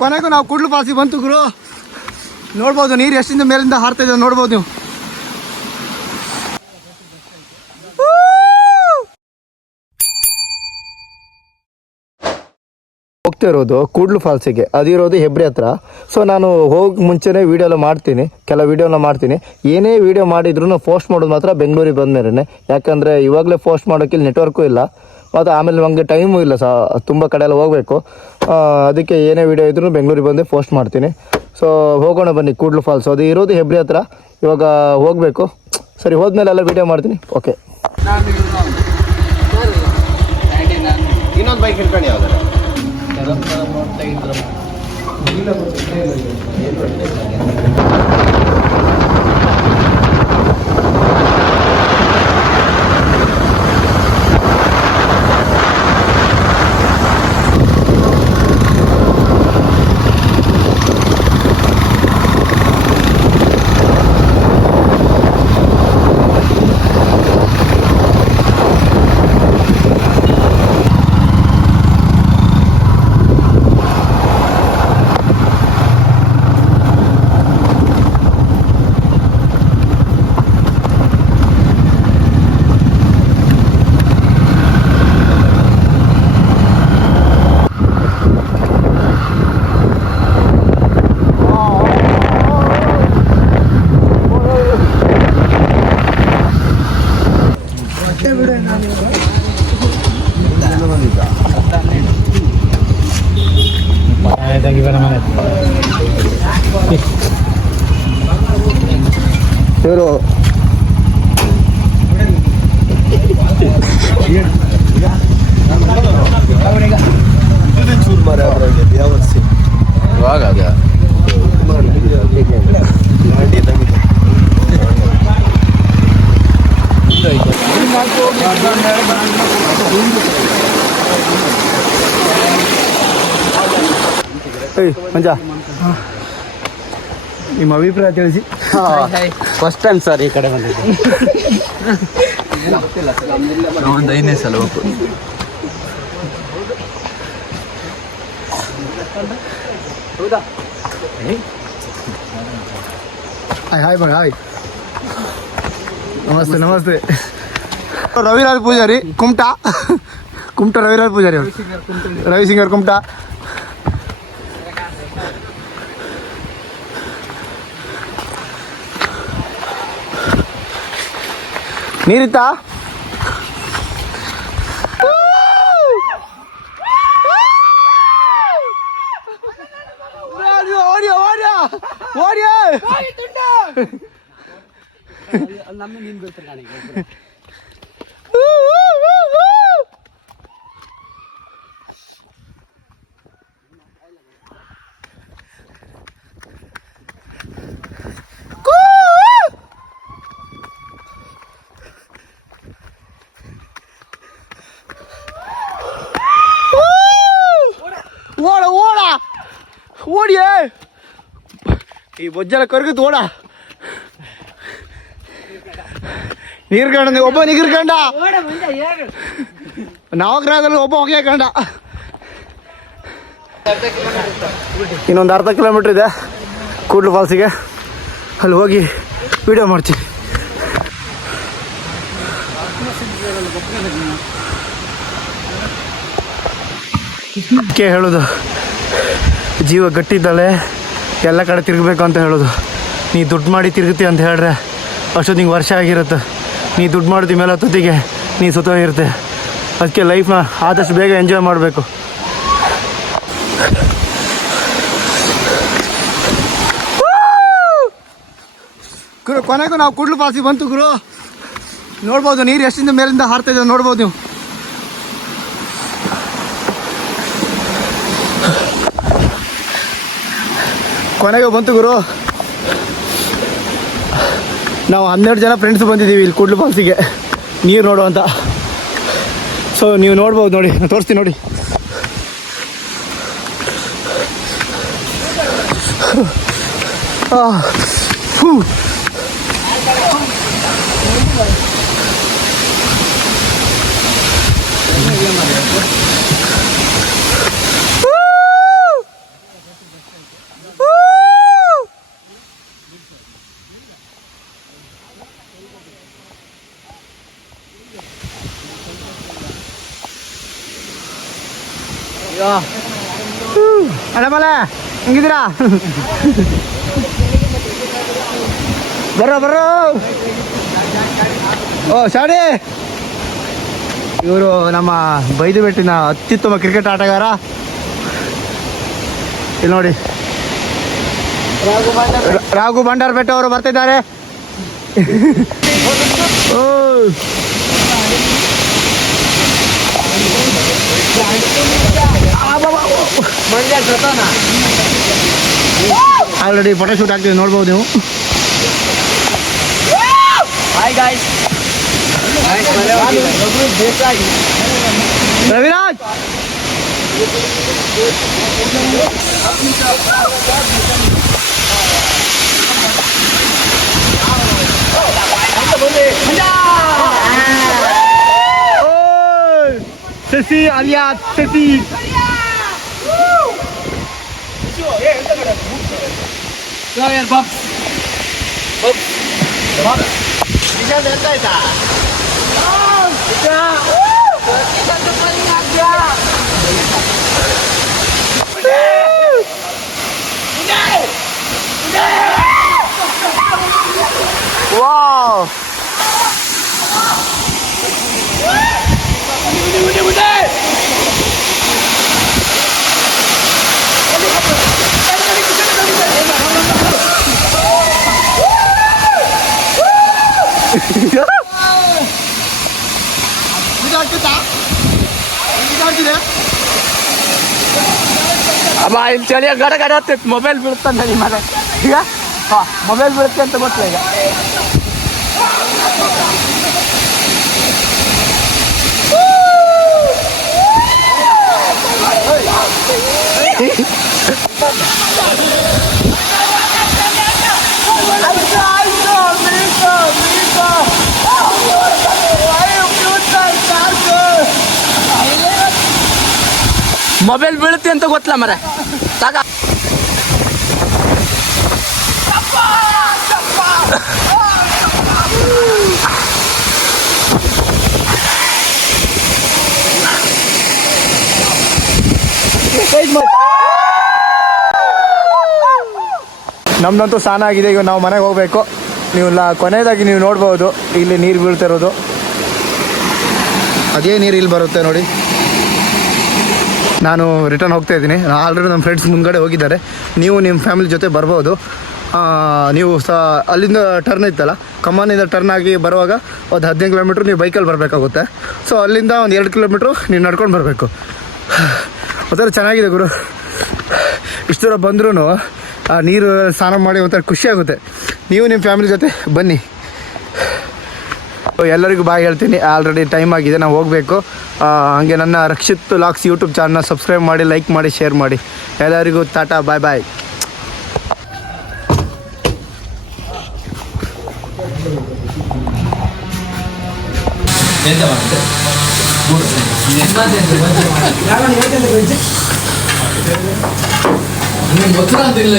ಕೊನೆಗೂ ನಾವು ಕೂಡ್ಲು ಫಾಲ್ಸಿಗೆ ಬಂತು ಗುರು. ನೋಡ್ಬೋದು ನೀರು ಎಷ್ಟಿಂದ ಮೇಲಿಂದ ಹಾರ್ತಾ ಇದೆ ನೋಡ್ಬೋದು ನೀವು. ಹೋಗ್ತಾ ಇರೋದು ಕೂಡ್ಲು ಫಾಲ್ಸಿಗೆ, ಅದಿರೋದು ಹೆಬ್ರಿ ಹತ್ರ. ಸೊ ನಾನು ಹೋಗಿ ಮುಂಚೆನೇ ವೀಡಿಯೋ ಎಲ್ಲ ಮಾಡ್ತೀನಿ, ಕೆಲವು ವೀಡಿಯೋನ ಮಾಡ್ತೀನಿ. ಏನೇ ವೀಡಿಯೋ ಮಾಡಿದ್ರು ಪೋಸ್ಟ್ ಮಾಡೋದು ಮಾತ್ರ ಬೆಂಗಳೂರಿಗೆ ಬಂದಮೇಲೆ. ಯಾಕಂದರೆ ಇವಾಗಲೇ ಪೋಸ್ಟ್ ಮಾಡೋಕ್ಕೆ ನೆಟ್ವರ್ಕು ಇಲ್ಲ, ಮತ್ತು ಆಮೇಲೆ ನಮಗೆ ಟೈಮು ಇಲ್ಲ ತುಂಬ ಕಡೆ ಎಲ್ಲ ಹೋಗಬೇಕು. ಅದಕ್ಕೆ ಏನೇ ವೀಡಿಯೋ ಇದ್ರೂ ಬೆಂಗಳೂರಿಗೆ ಬಂದೇ ಪೋಸ್ಟ್ ಮಾಡ್ತೀನಿ. ಸೊ ಹೋಗೋಣ ಬನ್ನಿ ಕೂಡ್ಲು ಫಾಲ್ಸ್. ಅದು ಇರೋದು ಹೆಬ್ರಿ ಹತ್ರ. ಇವಾಗ ಹೋಗಬೇಕು. ಸರಿ, ಹೋದ್ಮೇಲೆ ಎಲ್ಲ ವೀಡಿಯೋ ಮಾಡ್ತೀನಿ. ಓಕೆ, ಇನ್ನೊಂದು ಬೈಕ್ ಹಿಡ್ಕೊಂಡು ಯಾವ್ದಾರ ಇವರು ಇವಾಗ ಅದ ಮಂಜ, ನಿಮ್ಮ ಅಭಿಪ್ರಾಯ ತಿಳಿಸಿ. ಫಸ್ಟ್ ಟೈಮ್ ಸರ್ ಈ ಕಡೆ ಬಂದಿದ್ದೆ. ಒಂದು 5ನೇ ಸಲ ಹೋಗ್ಬೋದು. ಹಾಯ್ ಬಾಯ್, ಹಾಯ್, ನಮಸ್ತೆ ನಮಸ್ತೆ. ರವಿರಾಜ್ ಪೂಜಾರಿ ಕುಮಟಾ ರವಿರಾಜ್ ಪೂಜಾರಿ ಅವರು, ರವಿಸಿಂಗರ್ ಕುಮಟಾ. ನೀರಿತ್ತಾ? ಓಡಿಯೇ, ಈ ಬೊಜ್ಜಲ ಕರ್ಗತ್ ಓಡ. ನೀರ್ಕಂಡ, ನೀವು ಒಬ್ಬ ನೀರ್ಕಂಡ, ನವಗ್ರಹದಲ್ಲಿ ಒಬ್ಬ ಹೋಗ್ಯಾಕಂಡ. ಇನ್ನೊಂದು ಅರ್ಧ ಕಿಲೋಮೀಟ್ರ್ ಇದೆ ಕೂಡ್ಲು ಫಾಲ್ಸಿಗೆ. ಅಲ್ಲಿ ಹೋಗಿ ವಿಡಿಯೋ ಮಾಡ್ತೀವಿ. ಹೇಳೋದು ಜೀವ ಗಟ್ಟಿದ್ದಲೆ ಎಲ್ಲ ಕಡೆ ತಿರುಗಬೇಕು ಅಂತ ಹೇಳೋದು. ನೀ ದುಡ್ಡು ಮಾಡಿ ತಿರುಗುತ್ತಿ ಅಂತ ಹೇಳ್ರೆ ಅಷ್ಟೊತ್ತು ನಿಂಗೆ ವರ್ಷ ಆಗಿರುತ್ತೆ. ನೀ ದುಡ್ಡು ಮಾಡಿದ ಮೇಲೆ ಹೊತ್ತಿಗೆ ನೀ ಸುತ್ತೋಗಿರುತ್ತೆ. ಅದಕ್ಕೆ ಲೈಫ್ನ ಆದಷ್ಟು ಬೇಗ ಎಂಜಾಯ್ ಮಾಡಬೇಕು. ಗುರು, ಕೊನೆಗೂ ನಾವು ಕೂಡ್ಲು ಫಾಲ್ಸಿಗೆ ಬಂತು ಗುರು. ನೋಡ್ಬೋದು ನೀರು ಎಷ್ಟಿಂದ ಮೇಲಿಂದ ಹಾರ್ತಾ ಇದೆ ನೋಡ್ಬೋದು ನೀವು. ಕೊನೆಗೆ ಬಂತು ಗುರು. ನಾವು 12 ಜನ ಫ್ರೆಂಡ್ಸ್ ಬಂದಿದ್ದೀವಿ ಇಲ್ಲಿ ಕೂಡ್ಲು ಫಾಲ್ಸಿಗೆ ನೀರು ನೋಡುವಂತ. ಸೊ ನೀವು ನೋಡ್ಬೋದು, ನೋಡಿ ನಾನು ತೋರಿಸ್ತೀನಿ ನೋಡಿ. ಅಡಮಲ ಹೆಂಗಿದ್ದೀರಾ? ಬರೋ ಓ ಶಾಡಿ, ಇವರು ನಮ್ಮ ಬೈದುಬೆಟ್ಟಿನ ಅತ್ಯುತ್ತಮ ಕ್ರಿಕೆಟ್ ಆಟಗಾರ. ಇಲ್ಲಿ ನೋಡಿ, ರಾಘು ಬಂಡಾರ್ಪೇಟೆ ಅವರು ಬರ್ತಿದ್ದಾರೆ. ಆಲ್ರೆಡಿ ಫೋಟೋ ಶೂಟ್ ಆಗ್ತಿದೆ, ನೋಡ್ಬೋದು ನೀವು. ರವಿರಾಜ್ ಶಶಿ ಅಲಿಯಾ ಶಶಿ. Wow. ಅಮ್ಮ ಇಲ್ಲಿ ಚಳಿಯ ಗಡ ಹತ್ತೈತೆ, ಮೊಬೈಲ್ ಬೀಳುತ್ತೆ ನನಗೆ ಮನೆ ಈಗ. ಮೊಬೈಲ್ ಬೀಳುತ್ತೆ ಅಂತ ಗೊತ್ತಿಲ್ಲ ಈಗ. ಮೊಬೈಲ್ ಬೀಳುತ್ತೆ ಅಂತ ಗೊತ್ತಿಲ್ಲ ಮರ ಸಾಕ. ನಮ್ದಂತೂ ಸ್ನಾನ ಆಗಿದೆ, ಈಗ ನಾವು ಮನೆಗೆ ಹೋಗ್ಬೇಕು. ನೀವು ಕೊನೆಯದಾಗಿ ನೀವು ನೋಡ್ಬೋದು ಇಲ್ಲಿ ನೀರು ಬೀಳ್ತಿರೋದು. ಅದೇ ನೀರು ಇಲ್ಲಿ ಬರುತ್ತೆ ನೋಡಿ. ನಾನು ರಿಟರ್ನ್ ಹೋಗ್ತಾ ಇದ್ದೀನಿ. ಆಲ್ರೆಡಿ ನಮ್ಮ ಫ್ರೆಂಡ್ಸ್ ಮುಂದ್ಗಡೆ ಹೋಗಿದ್ದಾರೆ. ನೀವು ನಿಮ್ಮ ಫ್ಯಾಮಿಲಿ ಜೊತೆ ಬರ್ಬೋದು. ನೀವು ಅಲ್ಲಿಂದ ಟರ್ನ್ ಇತ್ತಲ್ಲ, ಕಮಾನಿಂದ ಟರ್ನ್ ಆಗಿ ಬರುವಾಗ ಒಂದು 15 ಕಿಲೋಮೀಟ್ರ್ ನೀವು ಬೈಕಲ್ಲಿ ಬರಬೇಕಾಗುತ್ತೆ. ಸೊ ಅಲ್ಲಿಂದ ಒಂದು 2 ಕಿಲೋಮೀಟ್ರು ನೀವು ನಡ್ಕೊಂಡು ಬರಬೇಕು. ಒಂಥರ ಚೆನ್ನಾಗಿದೆ ಗುರು. ಇಷ್ಟು ದೂರ ಬಂದ್ರೂ ನೀರು ಸ್ನಾನ ಮಾಡಿ ಒಂಥರ ಖುಷಿಯಾಗುತ್ತೆ. ನೀವು ನಿಮ್ಮ ಫ್ಯಾಮಿಲಿ ಜೊತೆ ಬನ್ನಿ. ಎಲ್ಲರಿಗೂ ಬಾಯ್ ಹೇಳ್ತೀನಿ. ಆಲ್ರೆಡಿ ಟೈಮ್ ಆಗಿದೆ, ನಾವು ಹೋಗಬೇಕು. ಹಾಗೆ ನನ್ನ ರಕ್ಷಿತ್ ಲಾಕ್ಸ್ ಯೂಟ್ಯೂಬ್ ಚಾನಲ್ನ ಸಬ್ಸ್ಕ್ರೈಬ್ ಮಾಡಿ, ಲೈಕ್ ಮಾಡಿ, ಶೇರ್ ಮಾಡಿ. ಎಲ್ಲರಿಗೂ ಟಾಟಾ, ಬಾಯ್ ಬಾಯ್. ಗೊತ್ತಿಲ್ಲ ಅಂತ ಇಲ್ಲ.